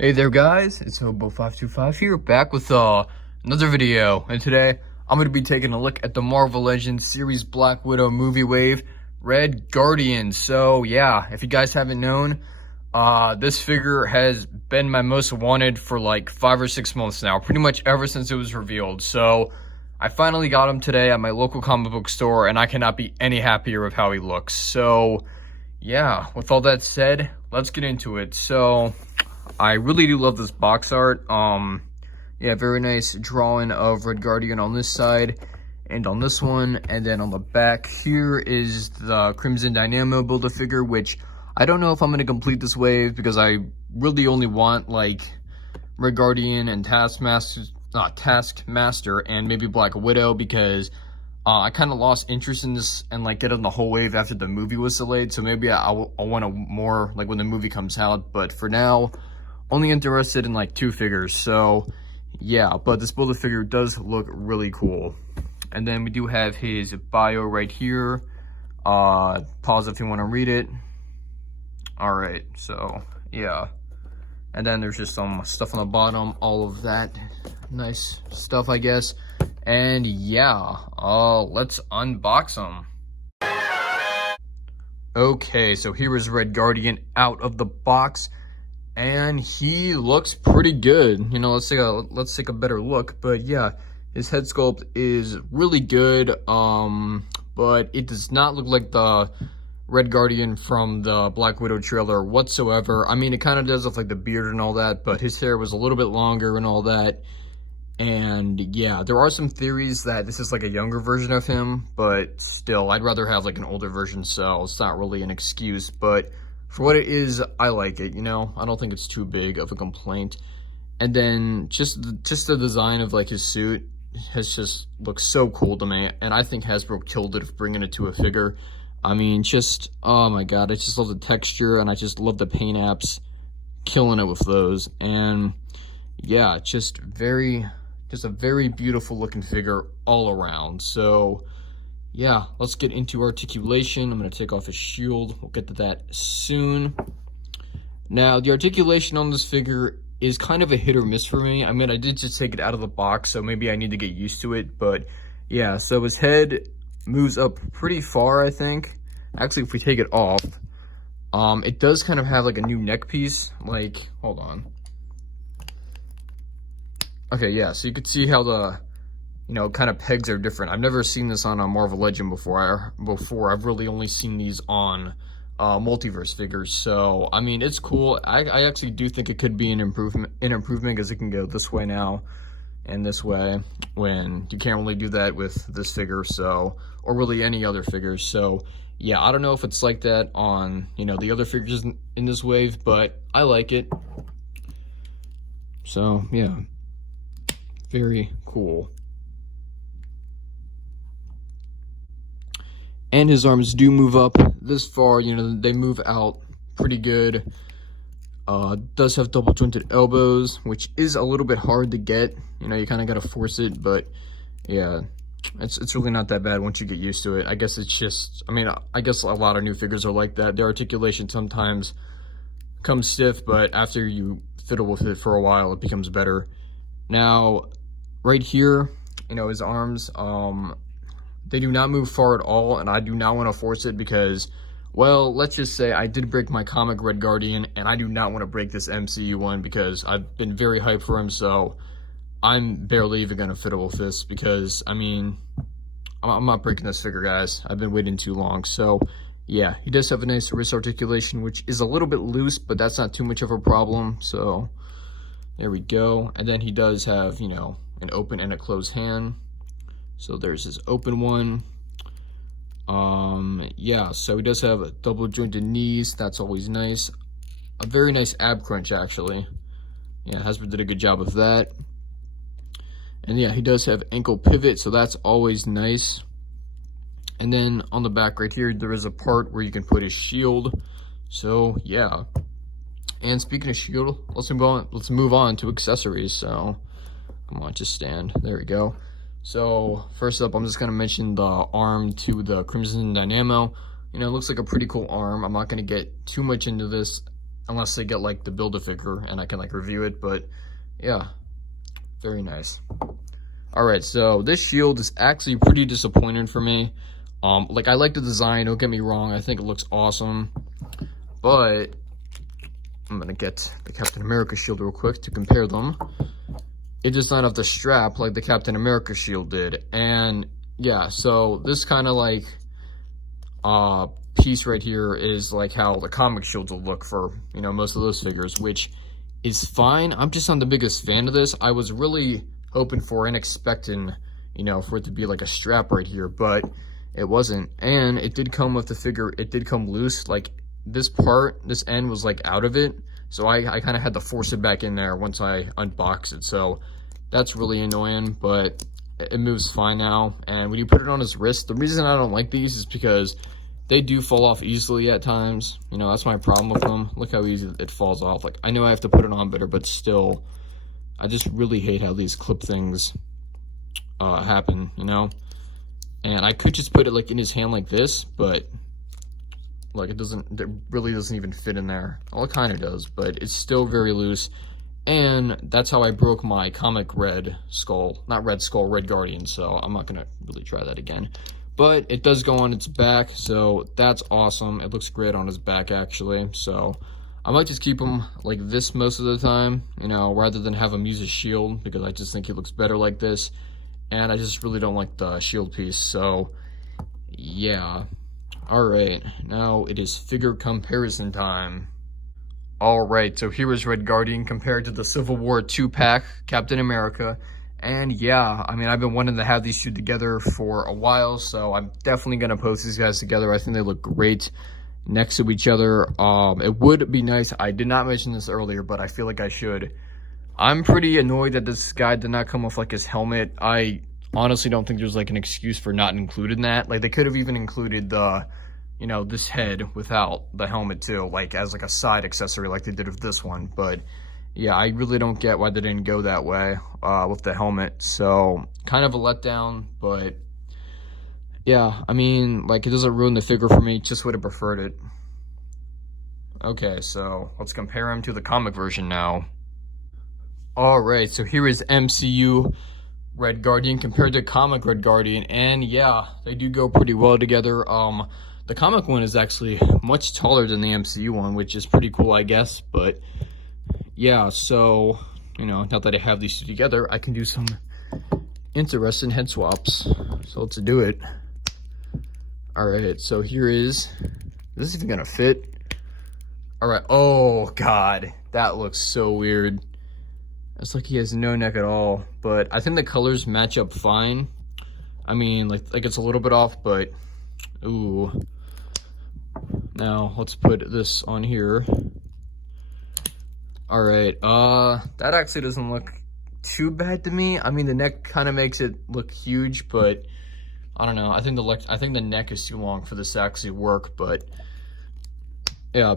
Hey there guys, it's Hobo525 here, back with another video, and today I'm going to be taking a look at the Marvel Legends series Black Widow movie wave, Red Guardian. So yeah, if you guys haven't known, this figure has been my most wanted for like 5 or 6 months now, pretty much ever since it was revealed. So I finally got him today at my local comic book store, and I cannot be any happier with how he looks. So yeah, with all that said, let's get into it. So I really do love this box art. Yeah, very nice drawing of Red Guardian on this side and on this one, and then on the back here is the Crimson Dynamo Build-A-Figure, which I don't know if I'm going to complete this wave because I really only want like Red Guardian and Taskmaster and maybe Black Widow, because I kind of lost interest in this and like getting the whole wave after the movie was delayed. So maybe I'll want to more like when the movie comes out, but for now only interested in like 2 figures. So yeah, but this Build-A-Figure does look really cool. And then we do have his bio right here. Pause if you want to read it. All right, so yeah. And then there's just some stuff on the bottom, all of that nice stuff, I guess. And yeah, let's unbox them. Okay, so here is Red Guardian out of the box, and he looks pretty good. You know, let's take a better look. But yeah, his head sculpt is really good. But it does not look like the Red Guardian from the Black Widow trailer whatsoever. I mean, it kind of does with like the beard and all that, but his hair was a little bit longer and all that. And yeah, there are some theories that this is like a younger version of him, but still, I'd rather have like an older version, so it's not really an excuse. But for what it is, I like it, you know? I don't think it's too big of a complaint. And then just the design of like his suit has just looked so cool to me, and I think Hasbro killed it bringing it to a figure. I mean, just, oh my god, I just love the texture, and I just love the paint apps, killing it with those. And yeah, just a very beautiful looking figure all around. So yeah, let's get into articulation. I'm going to take off his shield. We'll get to that soon. Now, the articulation on this figure is kind of a hit or miss for me. I mean, I did just take it out of the box, so maybe I need to get used to it. But yeah, so his head moves up pretty far, I think. Actually, if we take it off, it does kind of have like a new neck piece. Like, hold on. Okay, yeah, so you could see how the, you know, kind of pegs are different. I've never seen this on a Marvel Legend before. I've really only seen these on multiverse figures. So, I mean, it's cool. I actually do think it could be an improvement because it can go this way now and this way, when you can't really do that with this figure, so, or really any other figures. So, yeah, I don't know if it's like that on, you know, the other figures in this wave, but I like it. So, yeah. Very cool. And his arms do move up this far, you know, they move out pretty good. Does have double jointed elbows, which is a little bit hard to get. You know, you kind of got to force it, but yeah, it's really not that bad once you get used to it. I guess it's just, I mean, I guess a lot of new figures are like that. Their articulation sometimes comes stiff, but after you fiddle with it for a while, it becomes better. Now, right here, you know, his arms, they do not move far at all, and I do not want to force it because, well, let's just say I did break my comic Red Guardian, and I do not want to break this MCU one because I've been very hyped for him, so I'm barely even going to fiddle with this because, I mean, I'm not breaking this figure, guys. I've been waiting too long. So yeah, he does have a nice wrist articulation, which is a little bit loose, but that's not too much of a problem. So there we go. And then he does have, you know, an open and a closed hand. So there's his open one. Yeah, so he does have double jointed knees. That's always nice. A very nice ab crunch, actually. Yeah, Hasbro did a good job of that. And yeah, he does have ankle pivot, so that's always nice. And then on the back right here, there is a part where you can put his shield. So yeah. And speaking of shield, let's move on to accessories. So come on, just stand. There we go. So first up, I'm just gonna mention the arm to the Crimson Dynamo. You know, it looks like a pretty cool arm. I'm not gonna get too much into this unless they get like the Build-A-Figure and I can like review it, but yeah, very nice. All right, so this shield is actually pretty disappointing for me. Like, I like the design, don't get me wrong, I think it looks awesome, but I'm gonna get the Captain America shield real quick to compare them. It does not have the strap like the Captain America shield did, and yeah, so this kind of like piece right here is like how the comic shields will look for, you know, most of those figures, which is fine. I'm just not the biggest fan of this. I was really hoping for and expecting, you know, for it to be like a strap right here, but it wasn't. And it did come with the figure, it did come loose. Like this part, this end was like out of it, so I kind of had to force it back in there once I unboxed it. So that's really annoying, but it moves fine now. And when you put it on his wrist, the reason I don't like these is because they do fall off easily at times. You know, that's my problem with them. Look how easy it falls off. Like, I know I have to put it on better, but still, I just really hate how these clip things happen, you know? And I could just put it like in his hand like this, but like it really doesn't even fit in there. Well, it kind of does, but it's still very loose. And that's how I broke my comic Red Skull, not Red Skull, Red Guardian, so I'm not gonna really try that again. But it does go on its back, so that's awesome. It looks great on his back, actually. So I might just keep him like this most of the time, you know, rather than have him use a shield, because I just think he looks better like this. And I just really don't like the shield piece, so yeah. All right, now it is figure comparison time. All right, so here is Red Guardian compared to the Civil War 2-pack Captain America. And yeah, I mean, I've been wanting to have these two together for a while, so I'm definitely going to post these guys together. I think they look great next to each other. It would be nice, I did not mention this earlier, but I feel like I should. I'm pretty annoyed that this guy did not come with like his helmet. I honestly don't think there's like an excuse for not including that. Like, they could have even included the, you know, this head without the helmet too, like as like a side accessory like they did with this one. But yeah, I really don't get why they didn't go that way with the helmet. So kind of a letdown, but yeah, I mean, like, it doesn't ruin the figure for me, just would have preferred it. Okay, so let's compare him to the comic version now. All right, so here is MCU Red Guardian compared to comic Red Guardian, and yeah, they do go pretty well together. The comic one is actually much taller than the MCU one, which is pretty cool, I guess. But yeah, so, you know, now that I have these two together, I can do some interesting head swaps. So let's do it. All right, so here is this even gonna fit? All right, oh God, that looks so weird. It's like he has no neck at all, but I think the colors match up fine. I mean, like it's a little bit off, but ooh. Now let's put this on here. All right, that actually doesn't look too bad to me. I mean, the neck kind of makes it look huge, but I don't know. I think the neck is too long for this to actually work, but yeah,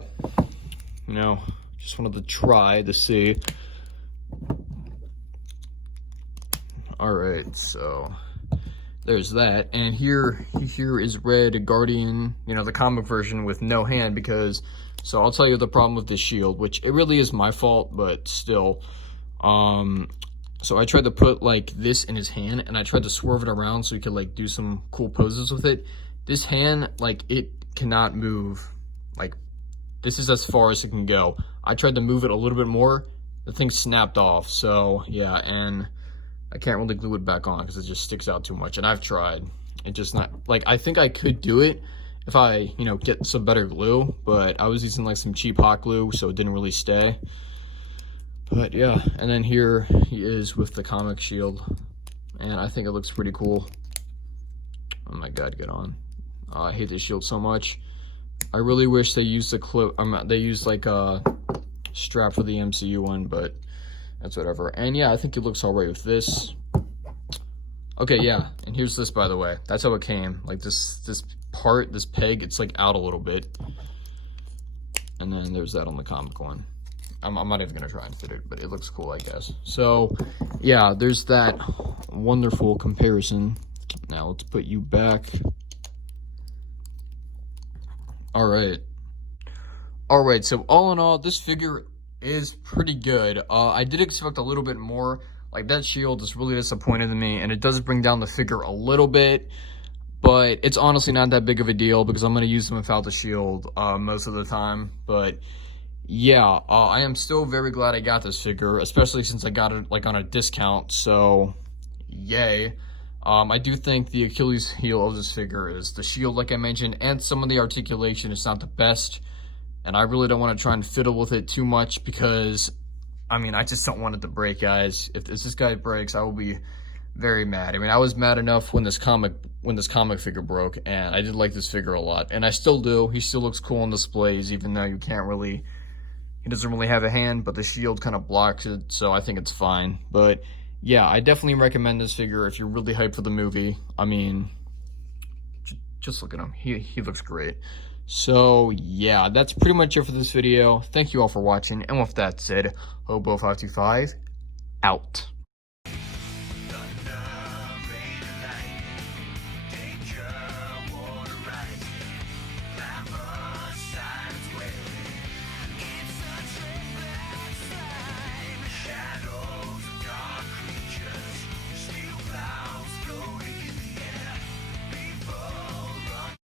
you know, just wanted to try to see. All right, so there's that. And here is Red Guardian, you know, the comic version with no hand, because, so I'll tell you the problem with this shield, which it really is my fault, but still. So I tried to put like this in his hand, and I tried to swerve it around so he could like do some cool poses with it. This hand, like, it cannot move. Like, this is as far as it can go. I tried to move it a little bit more, the thing snapped off. So yeah, and I can't really glue it back on because it just sticks out too much. And I've tried. It just not, like, I think I could do it if I, you know, get some better glue, but I was using like some cheap hot glue, so it didn't really stay. But yeah, and then here he is with the comic shield, and I think it looks pretty cool. Oh my God, get on. I hate this shield so much. I really wish they used the clip, they used like a strap for the MCU one, but that's whatever. And yeah, I think it looks all right with this. Okay, yeah, and here's this, by the way. That's how it came. Like this part, this peg, it's like out a little bit. And then there's that on the comic one. I'm not even gonna try and fit it, but it looks cool, I guess. So yeah, there's that wonderful comparison. Now let's put you back. All right. Alright, so all in all, this figure is pretty good. I did expect a little bit more. Like, that shield just really disappointed me, and it does bring down the figure a little bit, but it's honestly not that big of a deal because I'm going to use them without the shield most of the time. But yeah, I am still very glad I got this figure, especially since I got it like on a discount, so yay. I do think the Achilles heel of this figure is the shield, like I mentioned, and some of the articulation is not the best, and I really don't want to try and fiddle with it too much because, I mean, I just don't want it to break, guys. If this guy breaks, I will be very mad. I mean, I was mad enough when this comic figure broke, and I did like this figure a lot, and I still do. He still looks cool on displays, even though he doesn't really have a hand, but the shield kind of blocks it, so I think it's fine. But yeah, I definitely recommend this figure if you're really hyped for the movie. I mean, just look at him. He looks great. So yeah, that's pretty much it for this video. Thank you all for watching, and with that said, Hobo525 out.